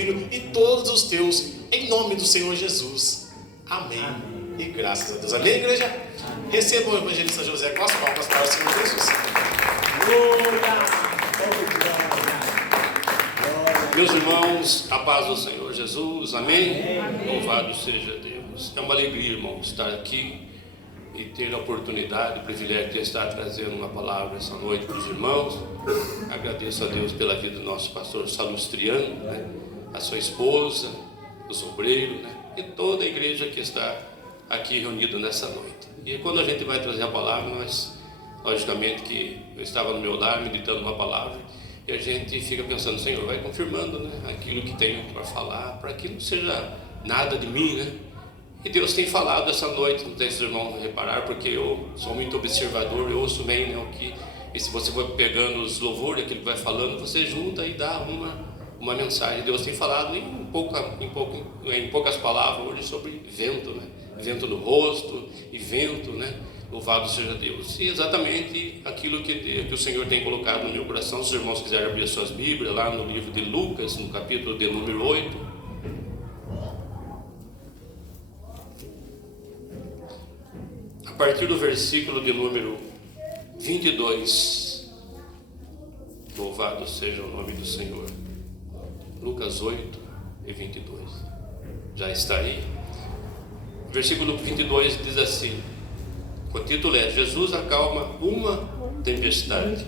Filho e todos os teus, em nome do Senhor Jesus. Amém. E graças a Deus. Amém, igreja? Amém. Receba o evangelista José com as palmas para o Senhor Jesus. Meus irmãos, a paz do Senhor Jesus. Amém? Amém. Louvado seja Deus. É uma alegria, irmão, estar aqui e ter a oportunidade, o privilégio de estar trazendo uma palavra essa noite para os irmãos. Agradeço a Deus pela vida do nosso pastor Salustriano, né? A sua esposa, os obreiros, né? E toda a igreja que está aqui reunida nessa noite. E quando a gente vai trazer a palavra, nós, logicamente que eu estava no meu lar meditando uma palavra, e a gente fica pensando, Senhor, vai confirmando, né, aquilo que tenho para falar, para que não seja nada de mim, né? E Deus tem falado essa noite, não sei se os irmãos vão reparar, porque eu sou muito observador, eu ouço bem, né, o que, e se você for pegando os louvores, aquilo que vai falando, você junta e dá uma mensagem. Deus tem falado em poucas palavras hoje sobre vento, né? Vento no rosto e vento, né? Louvado seja Deus. E exatamente aquilo que o Senhor tem colocado no meu coração. Se os irmãos quiserem abrir as suas Bíblias, lá no livro de Lucas, no capítulo de número 8. A partir do versículo de número 22. Louvado seja o nome do Senhor. Lucas 8 e 22. Já está aí. Versículo 22 diz assim. O título é: Jesus acalma uma tempestade.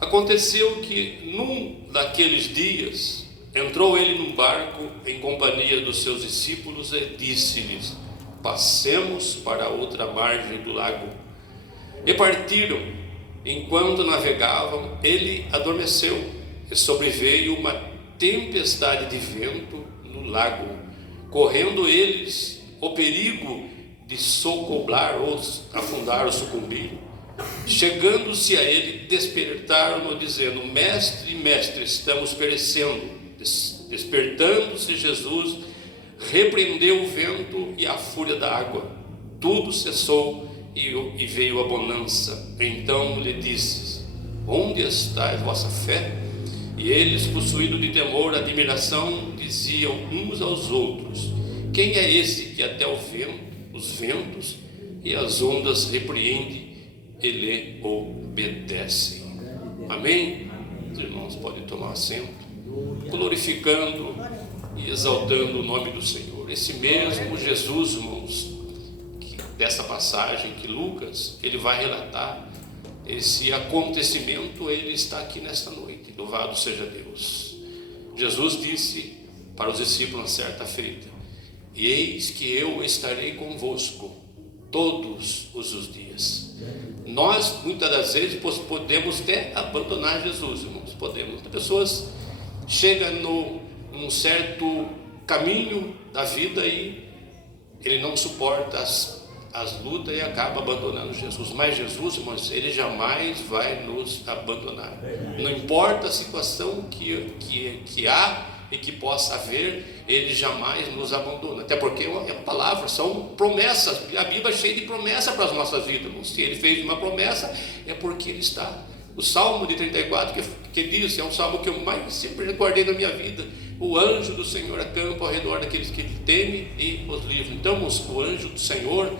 Aconteceu que num daqueles dias entrou ele num barco em companhia dos seus discípulos e disse-lhes: passemos para a outra margem do lago. E partiram. Enquanto navegavam, ele adormeceu e sobreveio uma tempestade de vento no lago, correndo eles o perigo de socoblar ou afundar ou sucumbir. Chegando-se a ele, despertaram-no dizendo: mestre, mestre, estamos perecendo. Despertando-se Jesus, repreendeu o vento e a fúria da água. Tudo cessou e veio a bonança. Então lhe disse: onde está a vossa fé? E eles, possuídos de temor e admiração, diziam uns aos outros: quem é esse que até os ventos e as ondas repreende e lhe obedecem? Amém? Os irmãos podem tomar assento, glorificando e exaltando o nome do Senhor. Esse mesmo Jesus, irmãos, dessa passagem que Lucas, ele vai relatar, esse acontecimento, ele está aqui nesta noite. Louvado seja Deus. Jesus disse para os discípulos na certa feita: e eis que eu estarei convosco todos os dias. Nós, muitas das vezes, podemos até abandonar Jesus, irmãos. Podemos. As pessoas chegam num certo caminho da vida e ele não suporta as lutas e acaba abandonando Jesus. Mas Jesus, irmãos, ele jamais vai nos abandonar. Não importa a situação que há e que possa haver, ele jamais nos abandona. Até porque é uma palavra, são promessas. A Bíblia é cheia de promessas para as nossas vidas, irmãos. Se ele fez uma promessa, é porque ele está. O Salmo de 34 que diz, é um salmo que eu mais sempre recordei na minha vida: o anjo do Senhor acampa ao redor daqueles que ele teme e os livra. Então, o anjo do Senhor,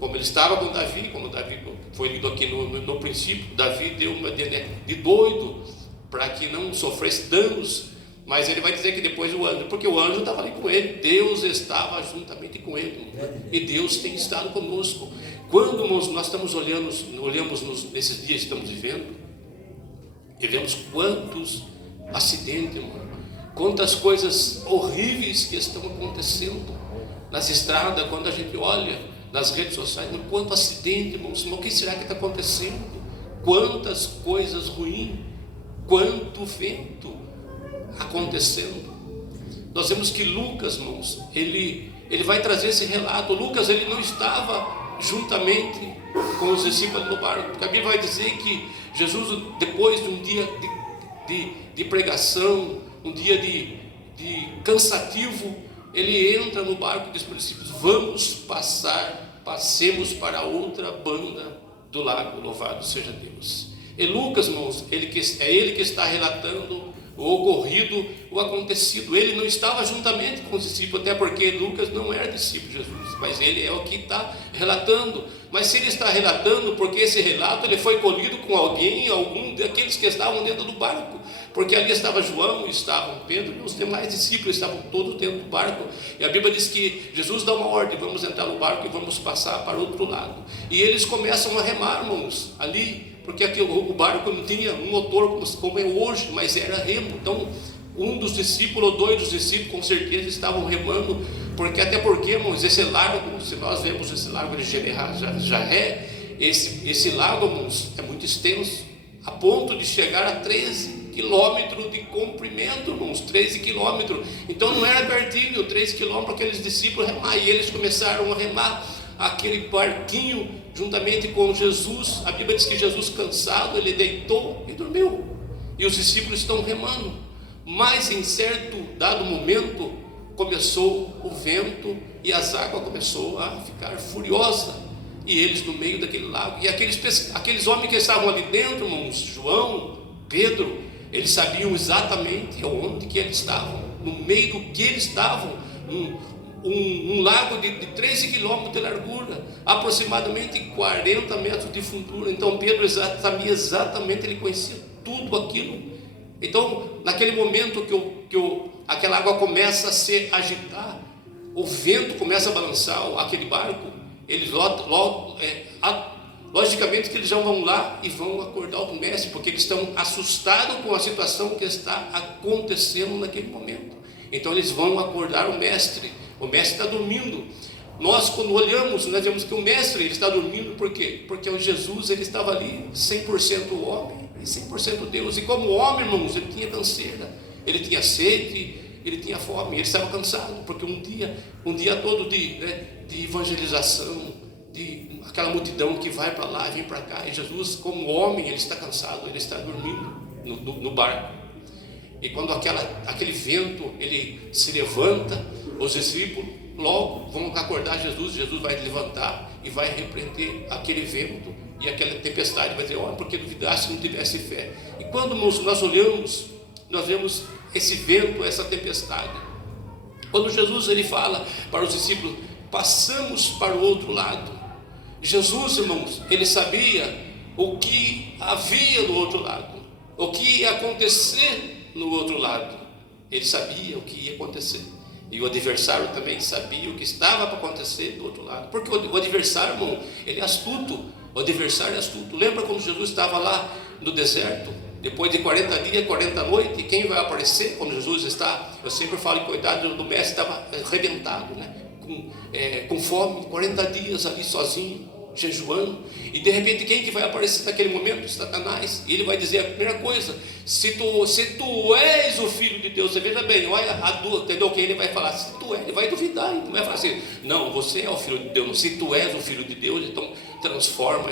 como ele estava com Davi, como Davi foi lido aqui no princípio, Davi deu uma de doido para que não sofresse danos. Mas ele vai dizer que depois o anjo, porque o anjo estava ali com ele, Deus estava juntamente com ele, e Deus tem estado conosco. Quando nós estamos olhamos nesses dias que estamos vivendo, e vemos quantos acidentes, irmão, quantas coisas horríveis que estão acontecendo nas estradas, quando a gente olha nas redes sociais, quanto acidente, irmãos, o que será que está acontecendo? Quantas coisas ruins, quanto vento acontecendo. Nós vemos que Lucas, irmãos, ele vai trazer esse relato. Lucas, ele não estava juntamente com os discípulos no barco, porque a Bíblia vai dizer que Jesus, depois de um dia de pregação, um dia de cansativo, ele entra no barco e diz para os discípulos: passemos para a outra banda do lago. Louvado seja Deus. E Lucas, irmãos, ele que está relatando o ocorrido, o acontecido. Ele não estava juntamente com os discípulos, até porque Lucas não era discípulo de Jesus, mas ele é o que está relatando. Mas se ele está relatando, porque esse relato ele foi colhido com algum daqueles que estavam dentro do barco, porque ali estava João, estavam Pedro e os demais discípulos estavam todos dentro do barco. E a Bíblia diz que Jesus dá uma ordem: vamos entrar no barco e vamos passar para o outro lado. E eles começam a remar, irmãos, ali, porque aqui o barco não tinha um motor como é hoje, mas era remo. Então um dos discípulos ou dois dos discípulos com certeza estavam remando, até porque, irmãos, esse lago, se nós vemos esse lago de Genezaré, esse lago, irmãos, é muito extenso, a ponto de chegar a 13 quilômetros de comprimento, irmãos, 13 quilômetros. Então não era pertinho, 13 quilômetros para aqueles discípulos remar. E eles começaram a remar aquele barquinho juntamente com Jesus. A Bíblia diz que Jesus, cansado, ele deitou e dormiu, e os discípulos estão remando. Mas em certo dado momento começou o vento e as águas começou a ficar furiosa, e eles no meio daquele lago, e aqueles homens que estavam ali dentro, irmãos, João, Pedro, eles sabiam exatamente onde que eles estavam, no meio do que eles estavam, um lago de 13 quilômetros de largura, aproximadamente 40 metros de fundura. Então Pedro sabia exatamente, ele conhecia tudo aquilo. Então naquele momento aquela água começa a se agitar, o vento começa a balançar aquele barco, eles logicamente que eles já vão lá e vão acordar o mestre, porque eles estão assustados com a situação que está acontecendo naquele momento. Então eles vão acordar o mestre está dormindo. Nós, quando olhamos, nós vemos que o mestre ele está dormindo. Por quê? Porque o Jesus, ele estava ali 100% homem e 100% Deus, e como homem, irmãos, ele tinha canseira, ele tinha sede, ele tinha fome, ele estava cansado, porque um dia todo de evangelização, de aquela multidão que vai para lá e vem para cá, e Jesus, como homem, ele está cansado, ele está dormindo no barco. E quando aquele vento ele se levanta, os discípulos logo vão acordar Jesus. Jesus vai levantar e vai repreender aquele vento e aquela tempestade, vai dizer: olha, porque duvidasse se não tivesse fé. E quando nós olhamos, nós vemos esse vento, essa tempestade. Quando Jesus ele fala para os discípulos: passamos para o outro lado. Jesus, irmãos, ele sabia o que havia do outro lado, o que ia acontecer no outro lado. Ele sabia o que ia acontecer, e o adversário também sabia o que estava para acontecer do outro lado, porque o adversário, irmão, ele é astuto. O adversário é astuto. Lembra quando Jesus estava lá no deserto, depois de 40 dias, 40 noites, e quem vai aparecer quando Jesus está? Eu sempre falo que coitado do mestre, estava arrebentado, né? Com fome, 40 dias ali sozinho, jejuando, e de repente quem que vai aparecer naquele momento? Satanás. E ele vai dizer a primeira coisa: se tu és o Filho de Deus. Você veja bem, olha a dúvida, entendeu? Que ele vai falar: se tu és, ele vai duvidar, ele não vai falar assim: não, você é o Filho de Deus. Não, se tu és o Filho de Deus, então transforma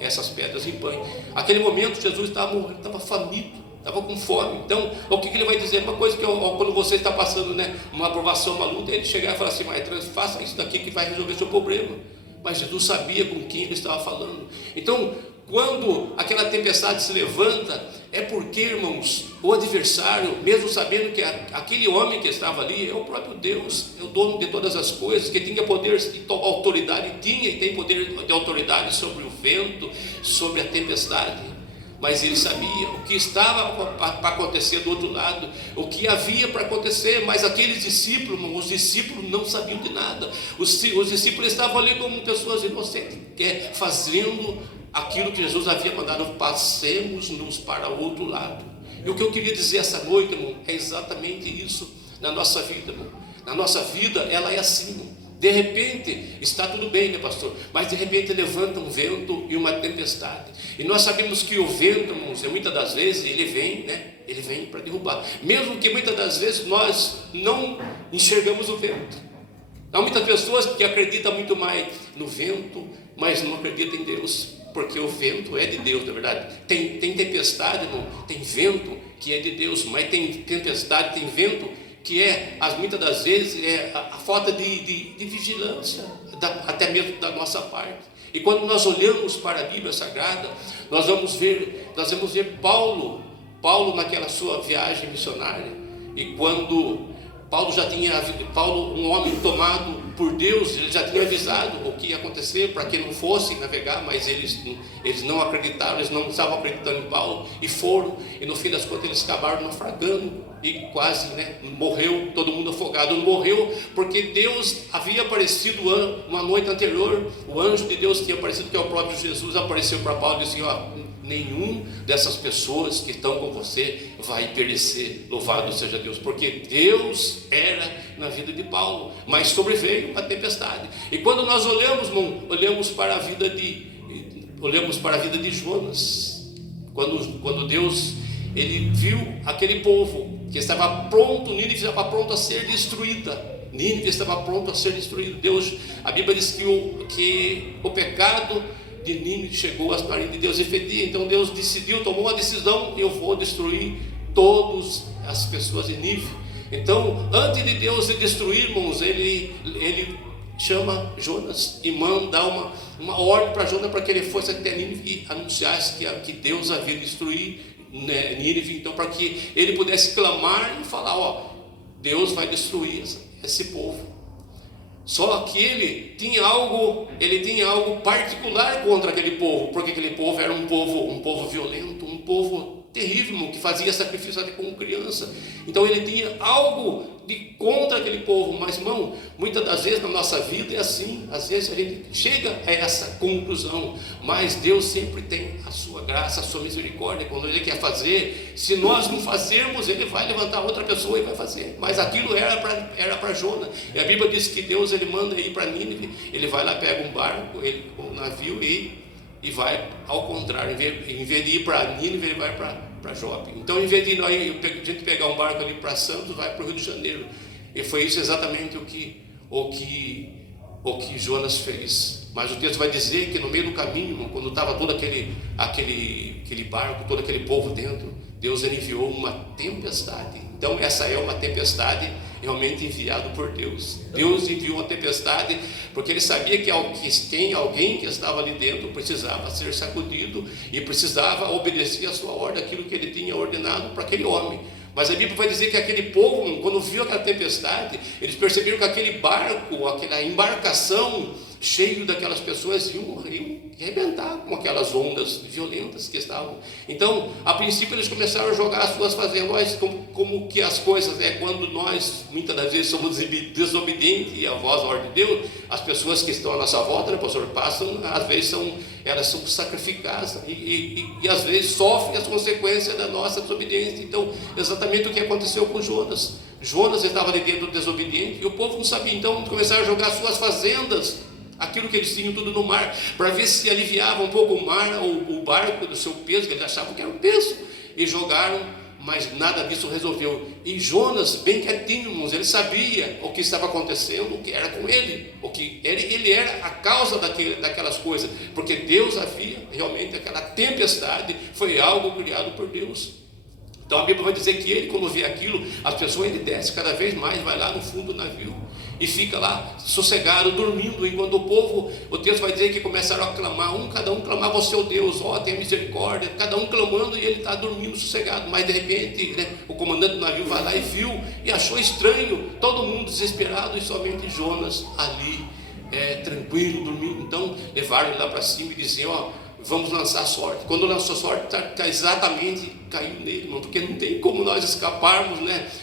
essas pedras em pão. Aquele momento Jesus estava morrendo, estava faminto, estava com fome. Então o que ele vai dizer? Uma coisa que quando você está passando, né, uma aprovação, uma luta, ele chegar e falar assim: mas faça isso daqui que vai resolver seu problema. Mas Jesus sabia com quem ele estava falando. Então, quando aquela tempestade se levanta, é porque, irmãos, o adversário, mesmo sabendo que aquele homem que estava ali é o próprio Deus, é o dono de todas as coisas, que tinha poder e autoridade, tinha e tem poder de autoridade sobre o vento, sobre a tempestade. Mas ele sabia o que estava para acontecer do outro lado, o que havia para acontecer. Mas aqueles discípulos, os discípulos não sabiam de nada. Os discípulos estavam ali como pessoas inocentes, fazendo aquilo que Jesus havia mandado: passemos-nos para o outro lado. E o que eu queria dizer essa noite, irmão, é exatamente isso na nossa vida, irmão. Na nossa vida, ela é assim, irmão. De repente está tudo bem, né, pastor? Mas de repente levanta um vento e uma tempestade. E nós sabemos que o vento, irmãos, muitas das vezes ele vem, né? Ele vem para derrubar. Mesmo que muitas das vezes nós não enxergamos o vento. Há muitas pessoas que acreditam muito mais no vento, mas não acreditam em Deus, porque o vento é de Deus, na verdade. Tem tempestade, irmão, tem vento que é de Deus, mas tem tempestade, tem vento que muitas das vezes é a falta de vigilância, até mesmo da nossa parte. E quando nós olhamos para a Bíblia Sagrada, nós vamos ver Paulo Paulo naquela sua viagem missionária, e quando Paulo, um homem tomado por Deus, ele já tinha avisado o que ia acontecer para que não fossem navegar, mas eles não acreditaram, eles não estavam acreditando em Paulo, e foram, e no fim das contas eles acabaram naufragando, e quase, morreu, todo mundo afogado. Não morreu porque Deus havia aparecido uma noite anterior, o anjo de Deus tinha aparecido, que é o próprio Jesus, apareceu para Paulo e disse: nenhum dessas pessoas que estão com você vai perecer, louvado seja Deus, porque Deus era na vida de Paulo, mas sobreveio uma tempestade. E quando nós olhamos para a vida de Jonas, quando Deus, ele viu aquele povo que estava pronto, Nínive estava pronto a ser destruída. Nínive estava pronto a ser destruído. A Bíblia diz que o pecado de Nínive chegou às narinas de Deus e fedia. Então Deus tomou uma decisão: eu vou destruir todas as pessoas de Nínive. Então, antes de Deus destruir, irmãos, ele chama Jonas e dá uma ordem para Jonas, para que ele fosse até Nínive e anunciasse que Deus havia destruído Nínive, então para que ele pudesse clamar e falar: Deus vai destruir esse povo. Só que ele tinha algo particular contra aquele povo, porque aquele povo era um povo violento, um povo terrível, que fazia sacrifício até como criança. Então ele tinha algo contra aquele povo. Mas, irmão, muitas das vezes na nossa vida é assim. Às vezes a gente chega a essa conclusão, mas Deus sempre tem a sua graça, a sua misericórdia. Quando Ele quer fazer, se nós não fazermos, Ele vai levantar outra pessoa e vai fazer. Mas aquilo era para Jonas. E a Bíblia diz que Deus, Ele manda ir para Nínive. Ele vai lá, pega um barco, um navio e vai ao contrário. Em vez de ir para Nínive, ele vai para Jope. Então, em vez de a gente pegar um barco ali para Santos, vai para o Rio de Janeiro. E foi isso exatamente o que Jonas fez. Mas o texto vai dizer que no meio do caminho, quando estava todo aquele barco, todo aquele povo dentro, Deus enviou uma tempestade. Então essa é uma tempestade realmente enviada por Deus. Deus enviou uma tempestade porque Ele sabia que alguém que estava ali dentro precisava ser sacudido e precisava obedecer a sua ordem, aquilo que Ele tinha ordenado para aquele homem. Mas a Bíblia vai dizer que aquele povo, quando viu aquela tempestade, eles perceberam que aquele barco, aquela embarcação cheio daquelas pessoas iam arrebentar com aquelas ondas violentas que estavam. Então, a princípio eles começaram a jogar as suas fazendas, como que as coisas quando nós muitas das vezes somos desobedientes e a voz, a ordem de Deus, as pessoas que estão à nossa volta, pastor, passam, às vezes elas são sacrificadas e às vezes sofrem as consequências da nossa desobediência. Então, exatamente o que aconteceu com Jonas. Jonas estava ali dentro desobediente e o povo não sabia. Então começaram a jogar suas fazendas, aquilo que eles tinham tudo no mar, para ver se aliviava um pouco o mar, o barco do seu peso, que eles achavam que era um peso, e jogaram, mas nada disso resolveu. E Jonas, bem quietinho, irmãos, ele sabia o que estava acontecendo, o que era com ele, ele era a causa daquelas coisas, porque Deus havia realmente aquela tempestade, foi algo criado por Deus. Então a Bíblia vai dizer que ele, quando vê aquilo, as pessoas, ele desce cada vez mais, vai lá no fundo do navio e fica lá sossegado, dormindo, enquanto o texto vai dizer que começaram a clamar, cada um clamava ao seu Deus: tenha misericórdia, cada um clamando, e ele está dormindo sossegado. Mas de repente, o comandante do navio vai lá e viu, e achou estranho, todo mundo desesperado, e somente Jonas ali, tranquilo, dormindo. Então levaram ele lá para cima e diziam: vamos lançar sorte. Quando lançou sorte, caiu nele, irmão, porque não tem como nós escaparmos,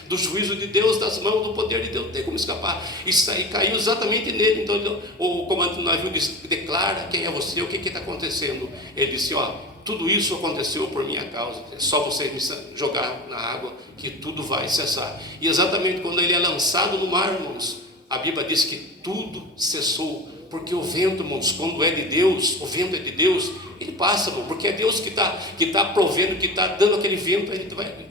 do juízo de Deus, das mãos, do poder de Deus, não tem como escapar. Isso aí caiu exatamente nele. Então o comandante do navio declara: quem é você, o que está acontecendo? Ele disse: tudo isso aconteceu por minha causa, é só você me jogar na água que tudo vai cessar. E exatamente quando ele é lançado no mar, irmãos, a Bíblia diz que tudo cessou. Porque o vento, irmãos, quando é de Deus, o vento é de Deus, ele passa, irmão, porque é Deus que está provendo, que está dando aquele vento,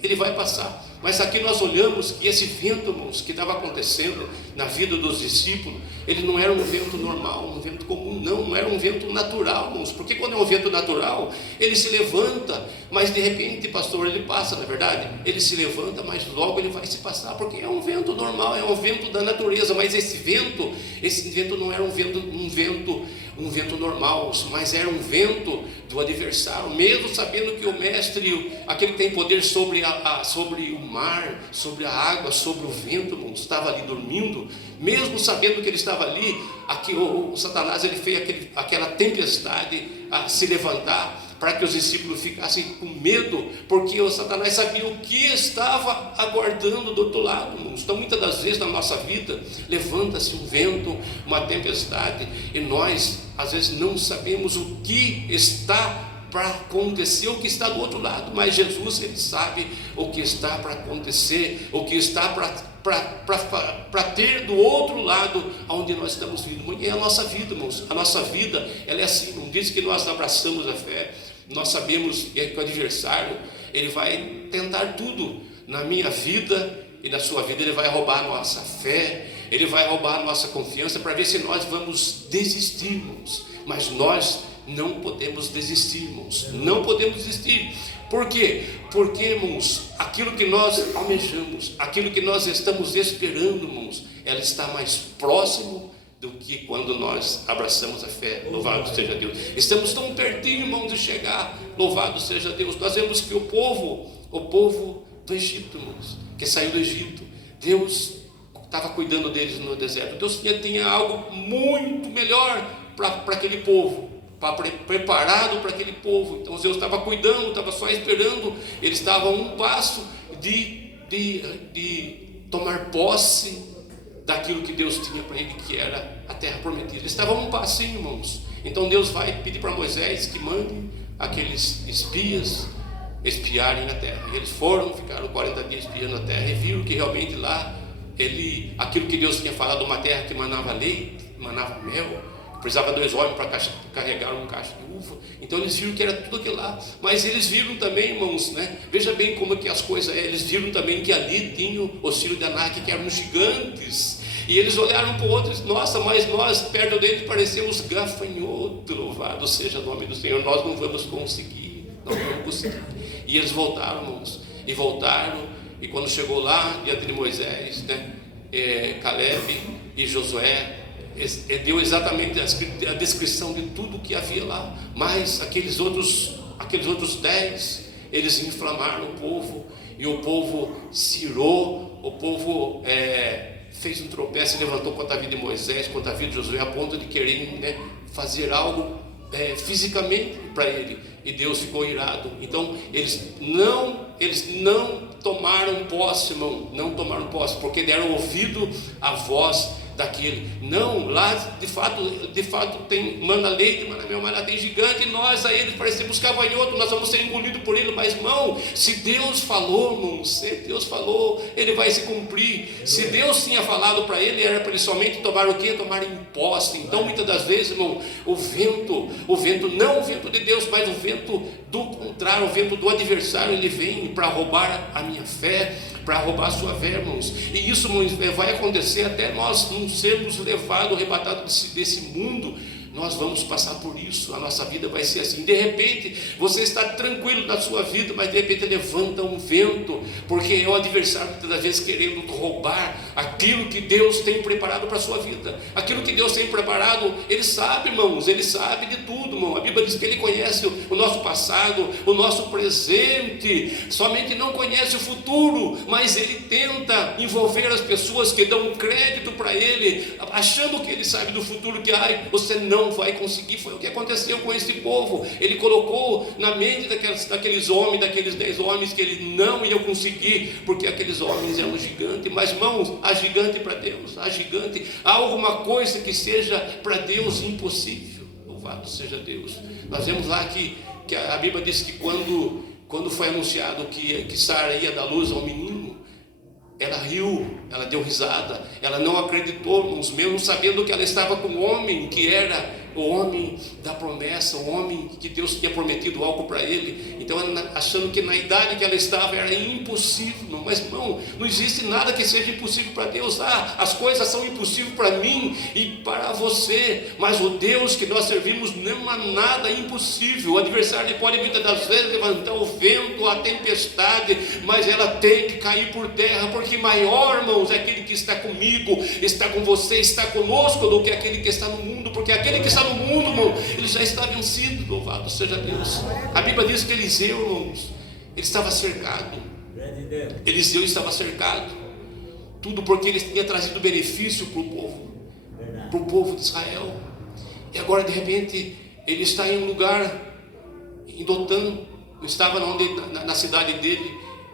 ele vai passar. Mas aqui nós olhamos que esse vento, irmãos, que estava acontecendo na vida dos discípulos, ele não era um vento normal, um vento comum, não era um vento natural, irmãos, porque quando é um vento natural, ele se levanta, mas de repente, pastor, ele passa, na verdade, ele se levanta, mas logo ele vai se passar, porque é um vento normal, é um vento da natureza, mas esse vento não era um vento normal, mas era um vento do adversário, mesmo sabendo que o mestre, aquele que tem poder sobre o mar, sobre a água, sobre o vento, irmãos, estava ali dormindo, mesmo sabendo que ele estava ali, aqui o Satanás ele fez aquela tempestade a se levantar, para que os discípulos ficassem com medo, porque o Satanás sabia o que estava aguardando do outro lado, irmãos. Então muitas das vezes na nossa vida, levanta-se um vento, uma tempestade, e nós às vezes não sabemos o que está para acontecer, o que está do outro lado, mas Jesus, ele sabe o que está para acontecer, o que está para ter do outro lado, onde nós estamos vindo. E é a nossa vida, irmãos, a nossa vida, ela é assim, não diz que nós abraçamos a fé, nós sabemos que o adversário, ele vai tentar tudo na minha vida e na sua vida, ele vai roubar a nossa fé, ele vai roubar a nossa confiança, para ver se nós vamos desistir, irmãos. Mas nós não podemos desistir, irmãos, não podemos desistir. Por quê? Porque, irmãos, aquilo que nós almejamos, aquilo que nós estamos esperando, irmãos, ela está mais próximo do que quando nós abraçamos a fé. Louvado seja Deus. Estamos tão pertinho, irmãos, de chegar. Louvado seja Deus. Nós vemos que o povo do Egito, irmãos, que saiu do Egito, Deus estava cuidando deles no deserto. Deus tinha algo muito melhor para aquele povo, preparado para aquele povo. Então Deus estava cuidando, estava só esperando. Eles estavam a um passo de tomar posse daquilo que Deus tinha para ele, que era a terra prometida. Eles estavam a um passinho, irmãos. Então Deus vai pedir para Moisés que mande aqueles espias espiarem a terra. E eles foram, ficaram 40 dias espiando a terra e viram que realmente lá, aquilo que Deus tinha falado, uma terra que manava leite, manava mel, precisava 2 homens para carregar um cacho de uva. Então eles viram que era tudo aquilo lá. Mas eles viram também, irmãos, né? Veja bem como que as coisas é. Eles viram também que ali tinham os filhos de Anak, que eram gigantes. E eles olharam para o outro e disseram: nossa, mas nós perto deles parecemos gafanhotos. Louvado seja o nome do Senhor. Nós não vamos conseguir, não vamos conseguir. E eles voltaram, irmãos, e quando chegou lá diante de Moisés, né, Caleb e Josué, deu exatamente a descrição de tudo que havia lá. Mas aqueles outros 10, eles inflamaram o povo, e o povo se irou, o povo fez um tropeço e levantou contra a vida de Moisés, contra a vida de Josué, a ponto de querer, né, fazer algo fisicamente para ele, e Deus ficou irado. Então eles não tomaram posse, irmão, não tomaram posse, porque deram ouvido à voz daquele. Não, lá de fato tem mana leite, mana mel, mas lá tem gigante, e nós a eles parecemos gafanhotos, nós vamos ser engolidos por ele. Mas irmão, se Deus falou, irmão, se Deus falou, ele vai se cumprir. Se Deus tinha falado para ele, era para ele somente tomar o quê? Tomar em posse. Então muitas das vezes, irmão, o vento, não o vento de Deus, mas o vento do contrário, o vento do adversário, ele vem para roubar a minha fé, para roubar a sua fé, irmãos. E isso, irmãos, vai acontecer até nós não sermos levados, arrebatados desse mundo. Nós vamos passar por isso, a nossa vida vai ser assim. De repente, você está tranquilo na sua vida, mas de repente levanta um vento, porque é o adversário muitas das vezes querendo roubar aquilo que Deus tem preparado para a sua vida. Aquilo que Deus tem preparado, Ele sabe, irmãos, Ele sabe de tudo, irmão. A Bíblia diz que Ele conhece o nosso passado, o nosso presente, somente não conhece o futuro, mas Ele tenta envolver as pessoas que dão crédito para Ele, achando que Ele sabe do futuro, que você não vai conseguir. Foi o que aconteceu com esse povo. Ele colocou na mente daqueles homens, daqueles 10 homens, que eles não iam conseguir, porque aqueles homens eram gigantes. Mas irmãos, há gigante para Deus, há alguma coisa que seja para Deus impossível. Louvado seja Deus. Nós vemos lá que a Bíblia diz que quando foi anunciado que Sara ia dar luz ao menino, ela riu, ela deu risada, ela não acreditou, mesmo sabendo que ela estava com um homem que era o homem da promessa, o homem que Deus tinha prometido algo para ele. Então ela, achando que na idade que ela estava era impossível. Mas irmão, não existe nada que seja impossível para Deus. As coisas são impossíveis para mim e para você, mas o Deus que nós servimos não há nada impossível. O adversário pode muitas das vezes levantar o vento, a tempestade, mas ela tem que cair por terra, porque maior, irmãos, é aquele que está comigo, está com você, está conosco, do que aquele que está no mundo. Porque aquele que está no mundo, irmão, ele já está vencido. Louvado seja Deus. A Bíblia diz que Eliseu, irmãos, ele estava cercado. Eliseu estava cercado. Tudo porque ele tinha trazido benefício para o povo de Israel. E agora de repente ele está em um lugar, em Dotã, estava na cidade dele.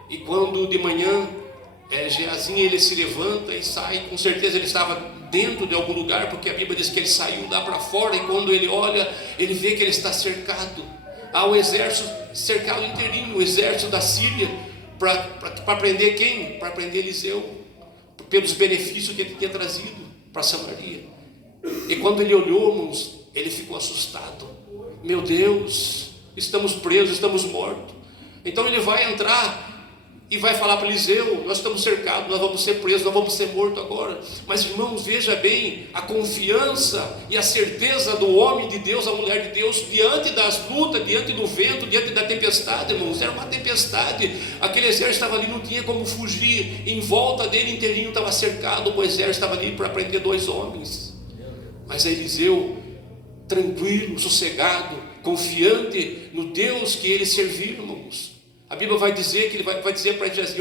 E quando de manhã Geazi, ele se levanta e sai. Com certeza ele estava dentro de algum lugar, porque a Bíblia diz que ele saiu lá para fora. E quando ele olha, ele vê que ele está cercado. Há o exército cercado inteirinho, o exército da Síria, para prender quem? Para prender Eliseu, pelos benefícios que ele tinha trazido para Samaria. E quando ele olhou, irmãos, ele ficou assustado. Meu Deus, estamos presos, estamos mortos. Então ele vai entrar e vai falar para Eliseu: nós estamos cercados, nós vamos ser presos, nós vamos ser mortos agora. Mas irmãos, veja bem a confiança e a certeza do homem de Deus, a mulher de Deus, diante das lutas, diante do vento, diante da tempestade. Irmãos, era uma tempestade, aquele exército estava ali, não tinha como fugir. Em volta dele inteirinho estava cercado, o exército estava ali para prender 2 homens. Mas Eliseu, tranquilo, sossegado, confiante no Deus que ele servia, irmãos. A Bíblia vai dizer que ele vai dizer para Geazi: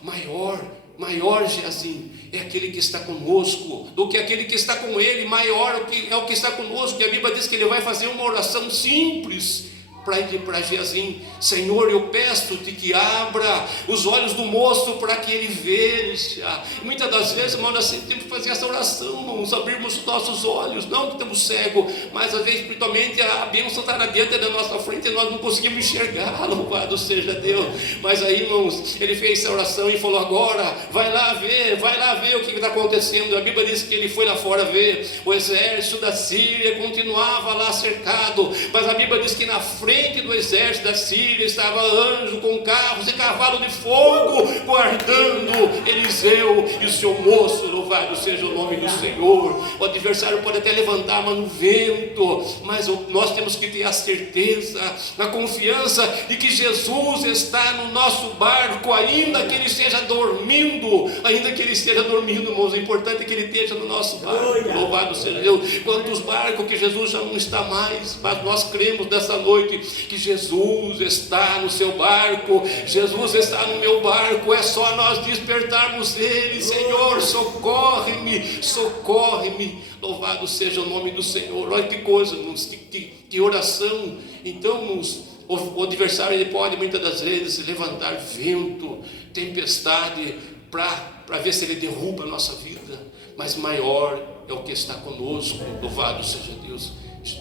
maior Geazi é aquele que está conosco do que aquele que está com ele. Maior é o que está conosco. E a Bíblia diz que ele vai fazer uma oração simples para Geazi: Senhor, eu peço-te que abra os olhos do moço para que ele veja. Muitas das vezes, irmão, nós sempre temos que fazer essa oração, irmãos, abrirmos os nossos olhos, não que estamos cegos, mas às vezes, espiritualmente, a bênção está diante da nossa frente e nós não conseguimos enxergar. Louvado seja Deus. Mas aí, irmãos, ele fez essa oração e falou: agora, vai lá ver o que está acontecendo. A Bíblia diz que ele foi lá fora ver. O exército da Síria continuava lá cercado, mas a Bíblia diz que na frente do exército da Síria estava anjo com carros e cavalo de fogo guardando Eliseu e o seu moço. Louvado seja o nome do Senhor. O adversário pode até levantar a mão no vento, mas nós temos que ter a certeza, a confiança de que Jesus está no nosso barco, ainda que ele esteja dormindo. Irmãos, é importante que ele esteja no nosso barco. Louvado seja Deus. Quantos barcos que Jesus já não está mais, mas nós cremos nessa noite que Jesus está no seu barco, Jesus está no meu barco. É só nós despertarmos ele: Senhor, socorre-me. Louvado seja o nome do Senhor. Olha que coisa, irmãos, que oração. Então, irmãos, o adversário ele pode muitas das vezes levantar vento, tempestade, para ver se ele derruba a nossa vida, mas maior é o que está conosco. Louvado seja Deus.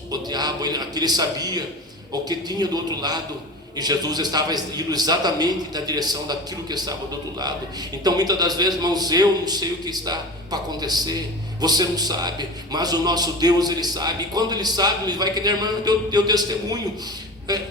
O diabo, ele sabia o que tinha do outro lado, e Jesus estava indo exatamente na direção daquilo que estava do outro lado. Então muitas das vezes, irmãos, eu não sei o que está para acontecer, você não sabe, mas o nosso Deus, ele sabe. E quando ele sabe, ele vai querer, irmão, teu testemunho.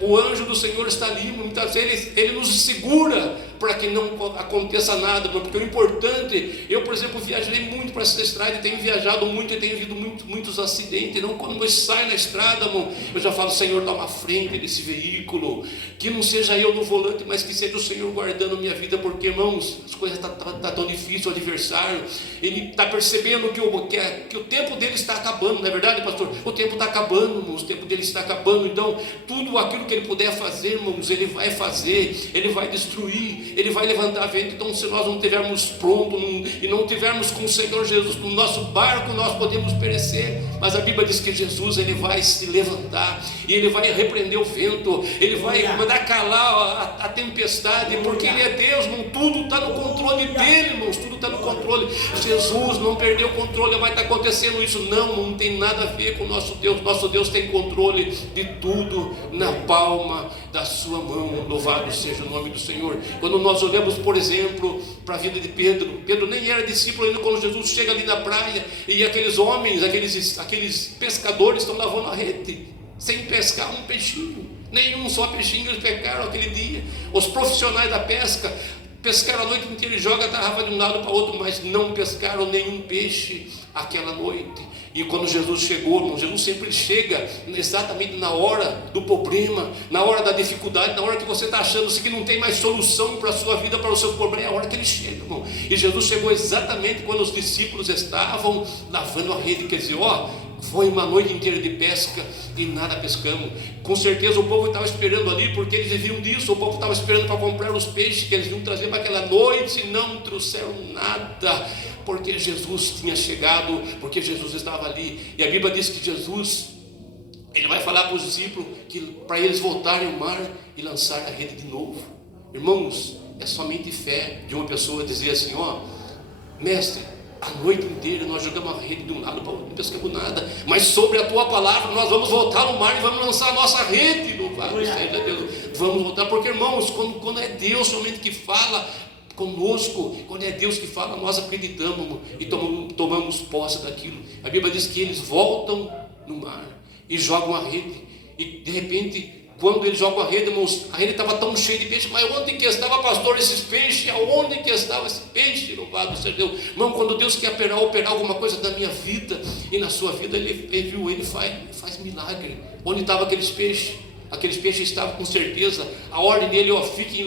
O anjo do Senhor está ali, muitas vezes ele nos segura para que não aconteça nada, porque o importante, eu por exemplo viajei muito para essa estrada e tenho viajado muito e tenho visto muitos acidentes. Então quando eu saio na estrada, irmão, eu já falo: Senhor, dá uma frente desse veículo, que não seja eu no volante, mas que seja o Senhor guardando a minha vida, porque, irmãos, as coisas estão tão difíceis. O adversário, ele está percebendo que o tempo dele está acabando, não é verdade, pastor? O tempo está acabando, irmãos, o tempo dele está acabando. Então tudo aquilo que ele puder fazer, irmãos, ele vai fazer, ele vai destruir, ele vai levantar vento. Então se nós não estivermos prontos e não tivermos com o Senhor Jesus no nosso barco, nós podemos perecer. Mas a Bíblia diz que Jesus, ele vai se levantar e ele vai repreender o vento, ele vai mandar calar a tempestade, porque ele é Deus, irmão. Tudo está no controle dele, irmãos, tudo está no controle. Jesus não perdeu o controle, vai estar acontecendo isso. Não tem nada a ver com o nosso Deus. Nosso Deus tem controle de tudo na palma da sua mão. Louvado seja o nome do Senhor. Quando nós olhamos, por exemplo, para a vida de Pedro, Pedro nem era discípulo ainda quando Jesus chega ali na praia, e aqueles homens, aqueles pescadores estão lavando a rede, sem pescar um peixinho, nenhum só peixinho eles pescaram aquele dia. Os profissionais da pesca pescaram a noite inteira e jogam a tarrafa de um lado para o outro, mas não pescaram nenhum peixe aquela noite. E quando Jesus chegou, irmão, Jesus sempre chega exatamente na hora do problema, na hora da dificuldade, na hora que você está achando que não tem mais solução para a sua vida, para o seu problema, é a hora que ele chega, irmão. E Jesus chegou exatamente quando os discípulos estavam lavando a rede. Quer dizer, foi uma noite inteira de pesca e nada pescamos. Com certeza o povo estava esperando ali, porque eles viviam disso. O povo estava esperando para comprar os peixes que eles iam trazer para aquela noite, e não trouxeram nada, porque Jesus tinha chegado, porque Jesus estava ali. E a Bíblia diz que Jesus, ele vai falar para os discípulos que para eles voltarem ao mar e lançar a rede de novo. Irmãos, é somente fé de uma pessoa dizer assim: mestre, a noite inteira nós jogamos a rede de um lado para o outro, não pescamos nada, mas sobre a tua palavra nós vamos voltar no mar e vamos lançar a nossa rede. Louvado seja Deus. Vamos voltar, porque, irmãos, quando é Deus somente que fala conosco, quando é Deus que fala, nós acreditamos e tomamos posse daquilo. A Bíblia diz que eles voltam no mar e jogam a rede, e de repente, quando eles jogam a rede, irmãos, a rede estava tão cheia de peixe. Mas onde que estava, pastor, esses peixes? Aonde que estava esse peixe? Louvado seja Deus. Irmão, quando Deus quer operar alguma coisa na minha vida e na sua vida, Ele faz milagre. Onde estavam aqueles peixes? Aqueles peixes estavam com certeza. A ordem dele: fiquem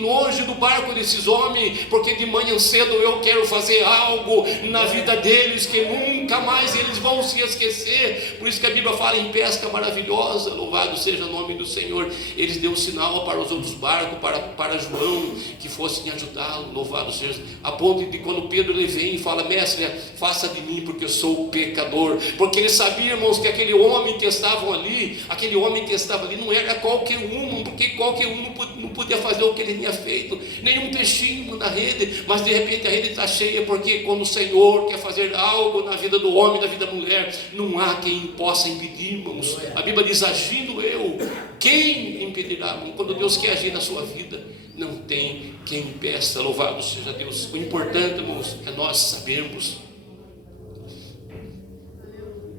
longe do barco desses homens, porque de manhã cedo eu quero fazer algo na vida deles que nunca mais eles vão se esquecer. Por isso que a Bíblia fala em pesca maravilhosa. Louvado seja o nome do Senhor. Eles deu sinal para os outros barcos, para João, que fossem ajudá-lo. Louvado seja, a ponto de quando Pedro ele vem e fala: mestre, faça de mim, porque eu sou pecador. Porque eles sabiam, irmãos, que aquele homem que estava ali não era qualquer um, porque qualquer um não podia fazer o que ele tinha feito, nenhum peixinho na rede. Mas de repente a rede está cheia, porque quando o Senhor quer fazer algo na vida do homem, na vida da mulher, não há quem possa impedir, irmãos. A Bíblia diz: agindo eu, quem impedirá? Irmão, quando Deus quer agir na sua vida, não tem quem impeça. Louvado seja Deus. O importante, irmãos, é nós sabermos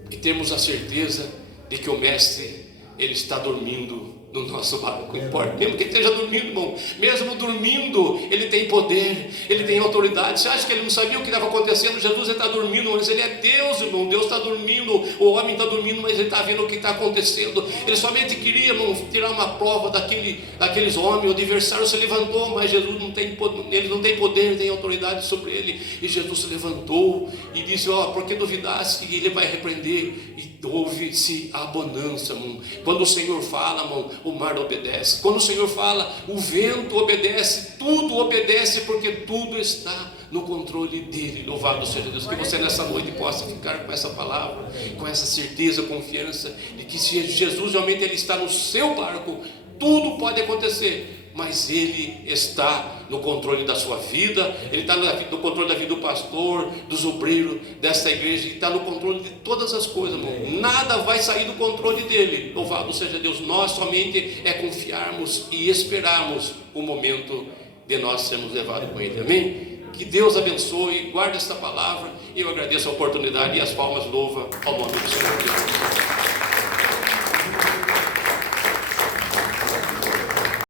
e termos a certeza de que o Mestre, ele está dormindo no nosso barco. Não importa, mesmo que ele esteja dormindo, irmão, mesmo dormindo, ele tem poder, ele tem autoridade. Você acha que ele não sabia o que estava acontecendo? Jesus está dormindo, mas ele é Deus, irmão. Deus está dormindo, o homem está dormindo, mas ele está vendo o que está acontecendo. Ele somente queria, irmão, tirar uma prova daqueles homens. O adversário se levantou, mas Jesus não tem poder, tem autoridade sobre ele. E Jesus se levantou e disse: porque duvidasse, ele vai repreender. E houve-se a bonança, irmão. Quando o Senhor fala, irmão, o mar obedece. Quando o Senhor fala, o vento obedece. Tudo obedece, porque tudo está no controle dele. Louvado seja Deus. Que você nessa noite possa ficar com essa palavra, com essa certeza, confiança de que se Jesus realmente ele está no seu barco, tudo pode acontecer, mas ele está no controle da sua vida. Ele está no controle da vida do pastor, dos obreiros desta igreja. Ele está no controle de todas as coisas, irmão. Nada vai sair do controle dele. Louvado seja Deus. Nós somente é confiarmos e esperarmos o momento de nós sermos levados com ele. Amém? Que Deus abençoe, guarde esta palavra. Eu agradeço a oportunidade e as palmas louva ao nome do Senhor.